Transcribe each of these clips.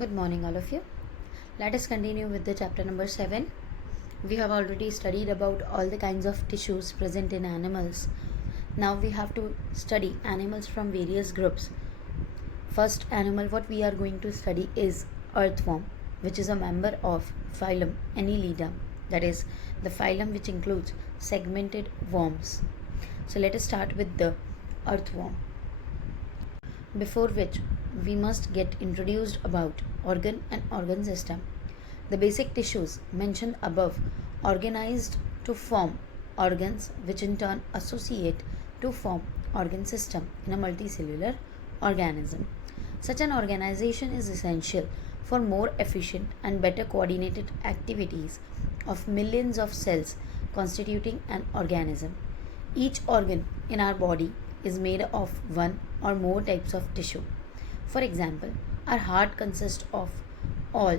Good morning, all of you. Let us continue with the chapter number 7. We have already studied about all the kinds of tissues present in animals. Now we have to study animals from various groups. First animal what we are going to study is earthworm, which is a member of phylum Annelida, that is the phylum which includes segmented worms. So let us start with the earthworm, before which we must get introduced about organ and organ system. The basic tissues mentioned above organized to form organs, which in turn associate to form organ system in a multicellular organism. Such an organization is essential for more efficient and better coordinated activities of millions of cells constituting an organism. Each organ in our body is made of one or more types of tissue. For example, our heart consists of all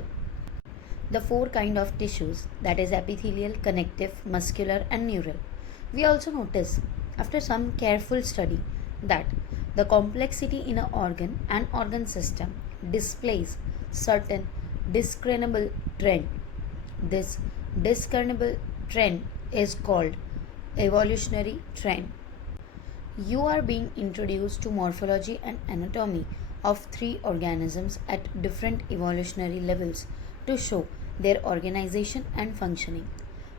the four kind of tissues, that is epithelial, connective, muscular and neural. We also notice after some careful study that the complexity in an organ and organ system displays certain discernible trend. This discernible trend is called evolutionary trend. You are being introduced to morphology and anatomy of three organisms at different evolutionary levels to show their organization and functioning.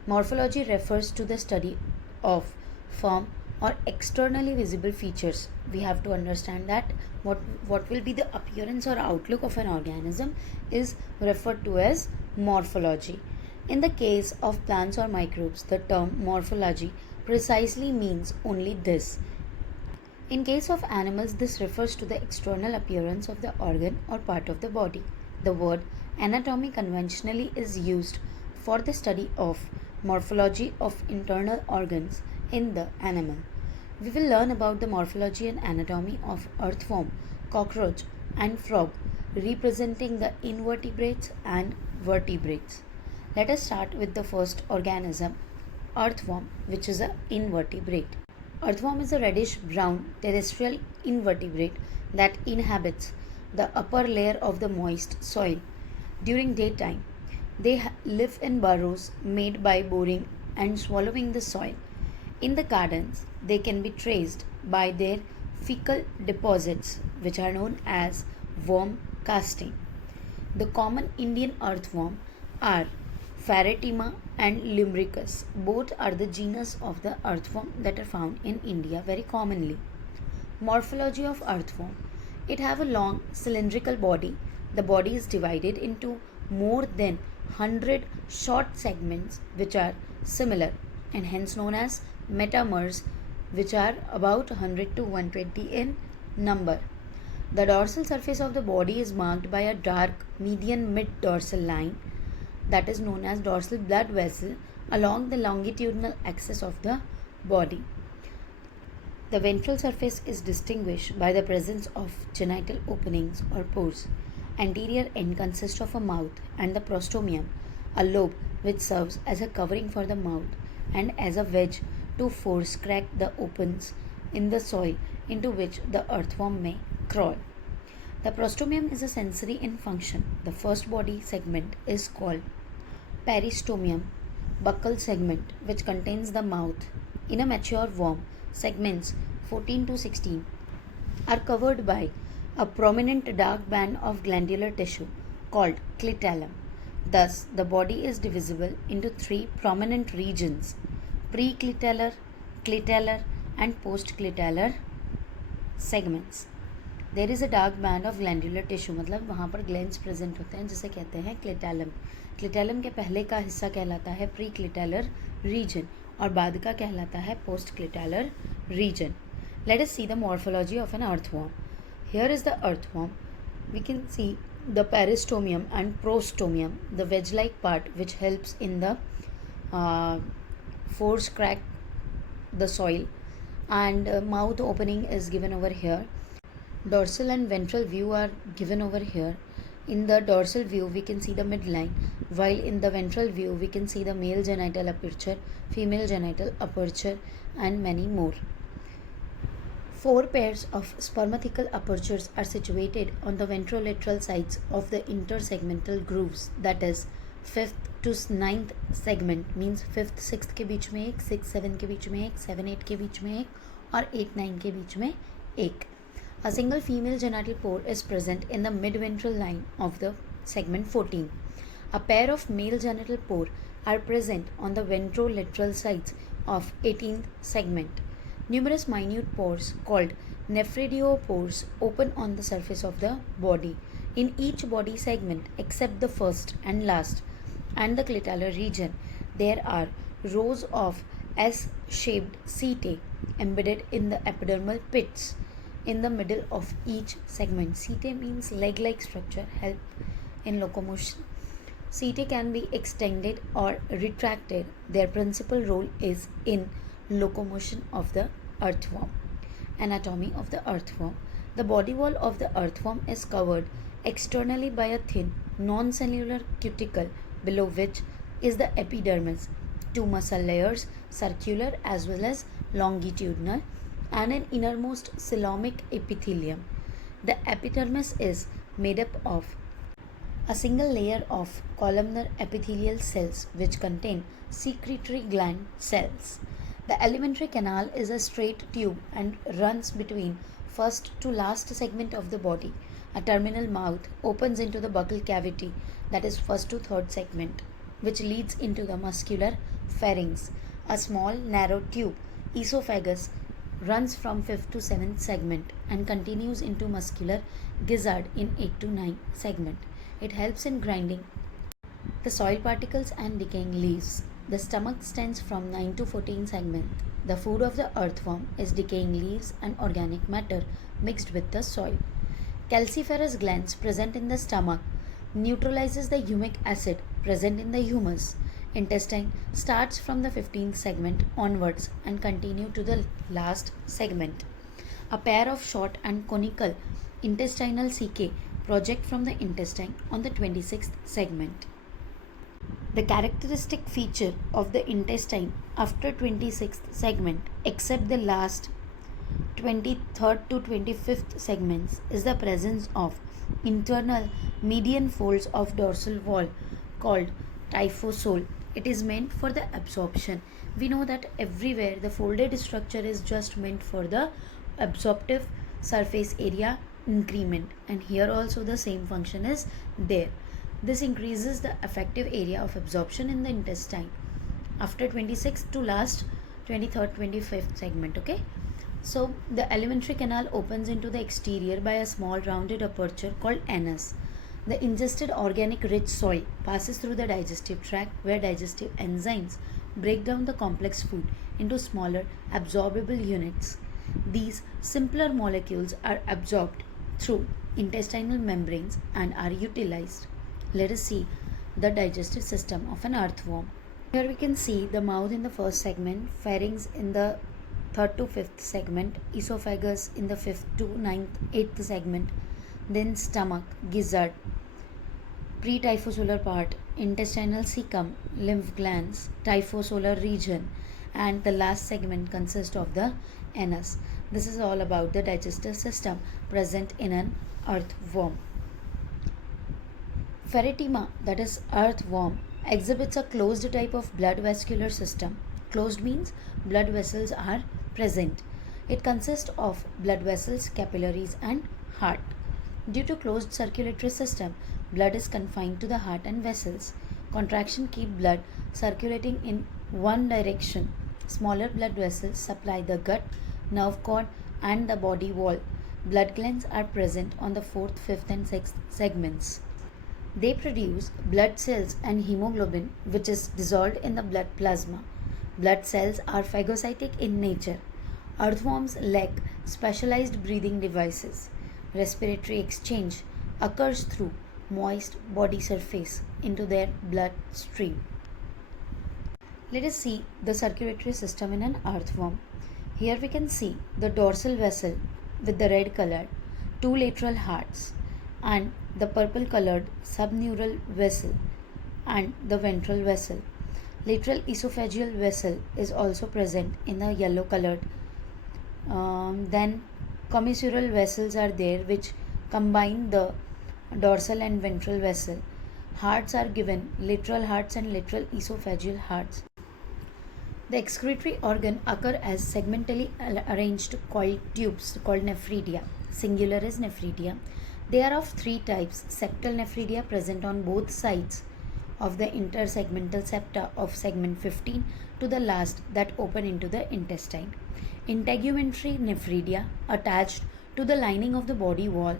Morphology refers to the study of form or externally visible features. We have to understand that what will be the appearance or outlook of an organism is referred to as morphology. In the case of plants or microbes, the term morphology precisely means only this. In case of animals, this refers to the external appearance of the organ or part of the body. The word anatomy conventionally is used for the study of morphology of internal organs in the animal. We will learn about the morphology and anatomy of earthworm, cockroach and frog, representing the invertebrates and vertebrates. Let us start with the first organism, earthworm, which is an invertebrate. Earthworm is a reddish brown terrestrial invertebrate that inhabits the upper layer of the moist soil. During daytime, they live in burrows made by boring and swallowing the soil. In the gardens, they can be traced by their fecal deposits, which are known as worm casting. The common Indian earthworm are Pharetima and Lumbricus. Both are the genus of the earthworm that are found in India very commonly. Morphology of earthworm. It have a long cylindrical body. The body is divided into more than 100 short segments which are similar and hence known as metamers, which are about 100 to 120 in number. The dorsal surface of the body is marked by a dark median mid dorsal line that is known as dorsal blood vessel along the longitudinal axis of the body. The ventral surface is distinguished by the presence of genital openings or pores. Anterior end consists of a mouth and the prostomium, a lobe which serves as a covering for the mouth and as a wedge to force crack the opens in the soil into which the earthworm may crawl. The prostomium is a sensory in function. The first body segment is called peristomium, buccal segment, which contains the mouth. In a mature worm, segments 14 to 16 are covered by a prominent dark band of glandular tissue called clitellum. Thus, the body is divisible into three prominent regions: preclitellar, clitellar, and postclitellar segments. There is a dark band of glandular tissue, मतलब वहाँ पर glands present होते हैं जिसे कहते हैं क्लिटैलम. क्लिटैलम के पहले का हिस्सा कहलाता है प्री क्लिटैलर रीजन और बाद का कहलाता है post clitellar region. Let us see the morphology of an earthworm. Here is the earthworm. We can see the peristomium and prostomium, the wedge like part which helps in the force crack the soil, and mouth opening is given over here. Dorsal and ventral view are given over here. In the dorsal view we can see the midline, while in the ventral view we can see the male genital aperture, female genital aperture and many more. Four pairs of spermathecal apertures are situated on the ventrolateral sides of the intersegmental grooves, that is, fifth to ninth segment means fifth sixth के बीच में एक, six seven के बीच में एक, seven eight के बीच में एक और एट नाइन के बीच में एक. A single female genital pore is present in the midventral line of the segment 14. A pair of male genital pore are present on the ventrolateral sides of 18th segment. Numerous minute pores called nephridiopores open on the surface of the body. In each body segment except the first and last and the clitoral region, there are rows of S-shaped setae embedded in the epidermal pits in the middle of each segment. Setae means leg-like structure, help in locomotion. Setae can be extended or retracted. Their principal role is in locomotion of the earthworm. Anatomy of the earthworm. The body wall of the earthworm is covered externally by a thin non-cellular cuticle below which is the epidermis, two muscle layers, circular as well as longitudinal, and an innermost coelomic epithelium. The epidermis is made up of a single layer of columnar epithelial cells which contain secretory gland cells. The alimentary canal is a straight tube and runs between first to last segment of the body. A terminal mouth opens into the buccal cavity, that is first to third segment, which leads into the muscular pharynx. A small narrow tube, esophagus, runs from fifth to seventh segment and continues into muscular gizzard in 8 to 9 segment. It helps in grinding the soil particles and decaying leaves. The stomach extends from 9 to 14 segment. The food of the earthworm is decaying leaves and organic matter mixed with the soil. Calciferous glands present in the stomach neutralizes the humic acid present in the humus. Intestine starts from the 15th segment onwards and continue to the last segment. A pair of short and conical intestinal cecae project from the intestine on the 26th segment. The characteristic feature of the intestine after 26th segment, except the last 23rd to 25th segments, is the presence of internal median folds of dorsal wall called typhosole. It is meant for the absorption. We know that everywhere the folded structure is just meant for the absorptive surface area increment, and here also the same function is there. This increases the effective area of absorption in the intestine after 26th to last 23rd 25th segment. Okay, so the alimentary canal opens into the exterior by a small rounded aperture called anus. The ingested organic rich soil passes through the digestive tract where digestive enzymes break down the complex food into smaller absorbable units. These simpler molecules are absorbed through intestinal membranes and are utilized. Let us see the digestive system of an earthworm. Here we can see the mouth in the first segment, pharynx in the third to fifth segment, esophagus in the fifth to ninth, eighth segment, then stomach, gizzard, pre-typhosolar part, intestinal cecum, lymph glands, typhosolar region, and the last segment consists of the anus. This is all about the digestive system present in an earthworm. Pheretima, that is earthworm, exhibits a closed type of blood vascular system. Closed means blood vessels are present. It consists of blood vessels, capillaries, and heart. Due to closed circulatory system, blood is confined to the heart and vessels. Contraction keep blood circulating in one direction. Smaller blood vessels supply the gut, nerve cord, and the body wall. Blood glands are present on the fourth, fifth, and sixth segments. They produce blood cells and hemoglobin, which is dissolved in the blood plasma. Blood cells are phagocytic in nature. Earthworms lack specialized breathing devices. Respiratory exchange occurs through moist body surface into their blood stream. Let us see the circulatory system in an earthworm. Here we can see the dorsal vessel with the red colored, two lateral hearts, and the purple colored subneural vessel and the ventral vessel. Lateral esophageal vessel is also present in the yellow colored. Then Commissural vessels are there which combine the dorsal and ventral vessel. Hearts are given, lateral hearts and lateral esophageal hearts. The excretory organ occur as segmentally arranged coiled tubes called nephridia. Singular is nephridia. They are of three types: septal nephridia present on both sides of the intersegmental septa of segment 15 to the last that open into the intestine. Integumentary nephridia attached to the lining of the body wall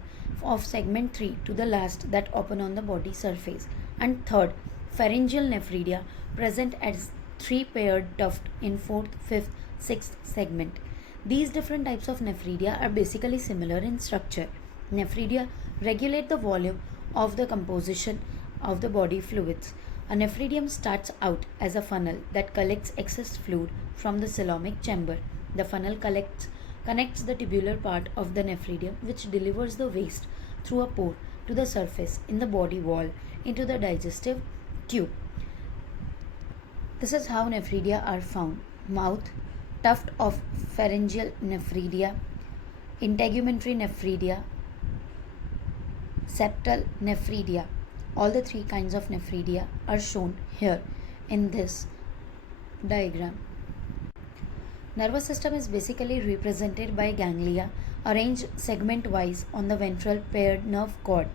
of segment 3 to the last that open on the body surface. And third, pharyngeal nephridia present as three paired tuft in 4th, 5th, 6th segment. These different types of nephridia are basically similar in structure. Nephridia regulate the volume of the composition of the body fluids. A nephridium starts out as a funnel that collects excess fluid from the coelomic chamber. The funnel connects the tubular part of the nephridium, which delivers the waste through a pore to the surface in the body wall into the digestive tube. This is how nephridia are found: mouth, tuft of pharyngeal nephridia, integumentary nephridia, septal nephridia. All the three kinds of nephridia are shown here in this diagram. Nervous system is basically represented by ganglia arranged segment wise on the ventral paired nerve cord.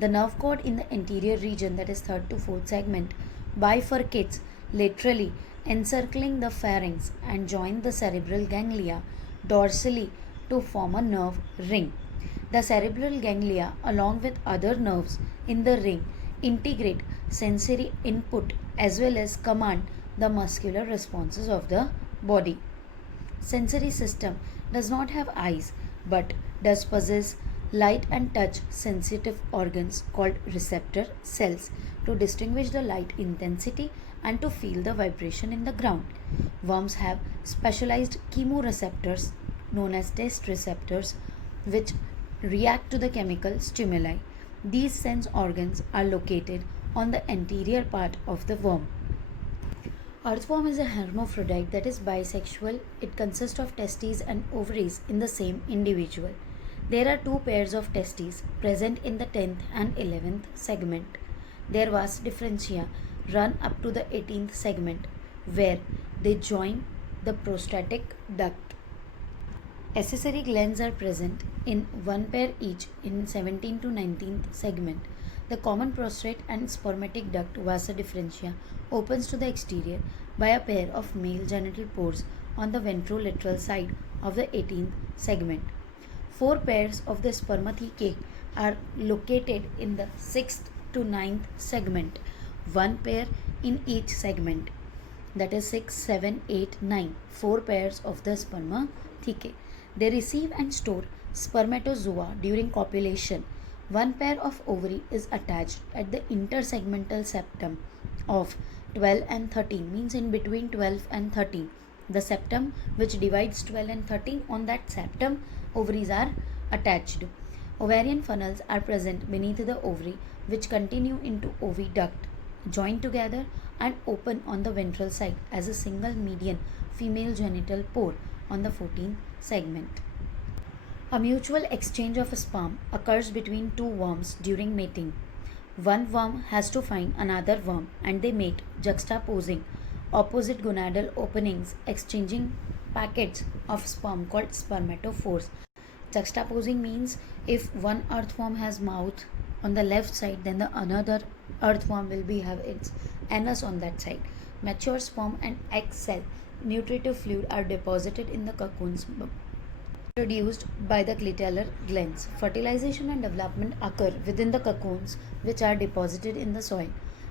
The nerve cord in the anterior region, that is 3rd to 4th segment, bifurcates laterally, encircling the pharynx and join the cerebral ganglia dorsally to form a nerve ring. The cerebral ganglia, along with other nerves in the ring, integrate sensory input as well as command the muscular responses of the body. Sensory system does not have eyes but does possess light and touch sensitive organs called receptor cells to distinguish the light intensity and to feel the vibration in the ground. Worms have specialized chemoreceptors known as taste receptors which react to the chemical stimuli. These sense organs are located on the anterior part of the worm. Earthworm is a hermaphrodite, that is bisexual. It consists of testes and ovaries in the same individual. There are two pairs of testes present in the 10th and 11th segment. Their vas differentia run up to the 18th segment where they join the prostatic duct. Accessory glands are present in one pair each in 17th to 19th segment. The common prostate and spermatic duct vasa differentia opens to the exterior by a pair of male genital pores on the ventrolateral side of the 18th segment. Four pairs of the spermathecae are located in the 6th to 9th segment, one pair in each segment, that is 6, 7, 8, 9, four pairs of the spermathecae. They receive and store spermatozoa during copulation. One pair of ovary is attached at the intersegmental septum of 12 and 13, means in between 12 and 13. The septum which divides 12 and 13, on that septum ovaries are attached. Ovarian funnels are present beneath the ovary which continue into oviduct, join together and open on the ventral side as a single median female genital pore on the 14th segment. A mutual exchange of sperm occurs between two worms during mating. One worm has to find another worm and they mate, juxtaposing opposite gonadal openings, exchanging packets of sperm called spermatophores. Juxtaposing means if one earthworm has mouth on the left side, then the another earthworm will have its anus on that side. Mature sperm and egg cell nutritive fluid are deposited in the cocoons produced by the clitoral glands. Fertilization and development occur within the cocoons which are deposited in the soil.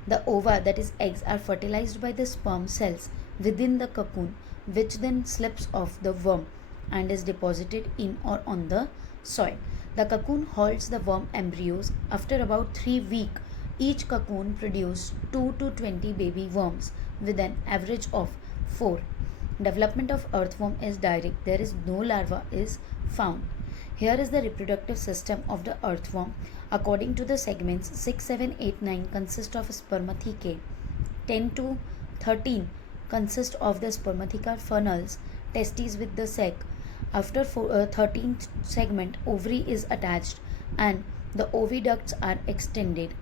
The ova, that is eggs, are fertilized by the sperm cells within the cocoon which then slips off the worm and is deposited in or on the soil. The cocoon holds the worm embryos. After about 3 weeks, each cocoon produces 2 to 20 baby worms with an average of 4. Development of earthworm is direct. There is no larva is found. Here is the reproductive system of the earthworm. According to the segments, 6, 7, 8, 9 consist of spermathecae. 10 to 13 consist of the spermatheca funnels, testes with the sac, After 13th segment, ovary is attached and the oviducts are extended.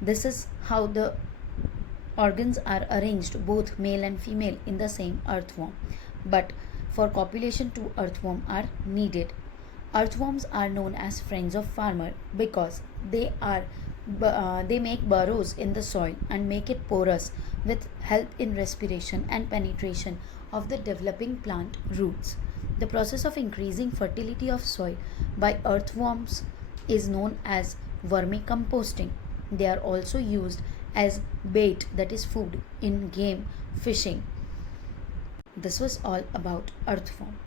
This is how the organs are arranged, both male and female, in the same earthworm. But for copulation, two earthworms are needed. Earthworms are known as friends of farmer because they make burrows in the soil and make it porous with help in respiration and penetration of the developing plant roots. The process of increasing fertility of soil by earthworms is known as vermicomposting. They are also used as bait, that is food, in game fishing. This was all about earthworm.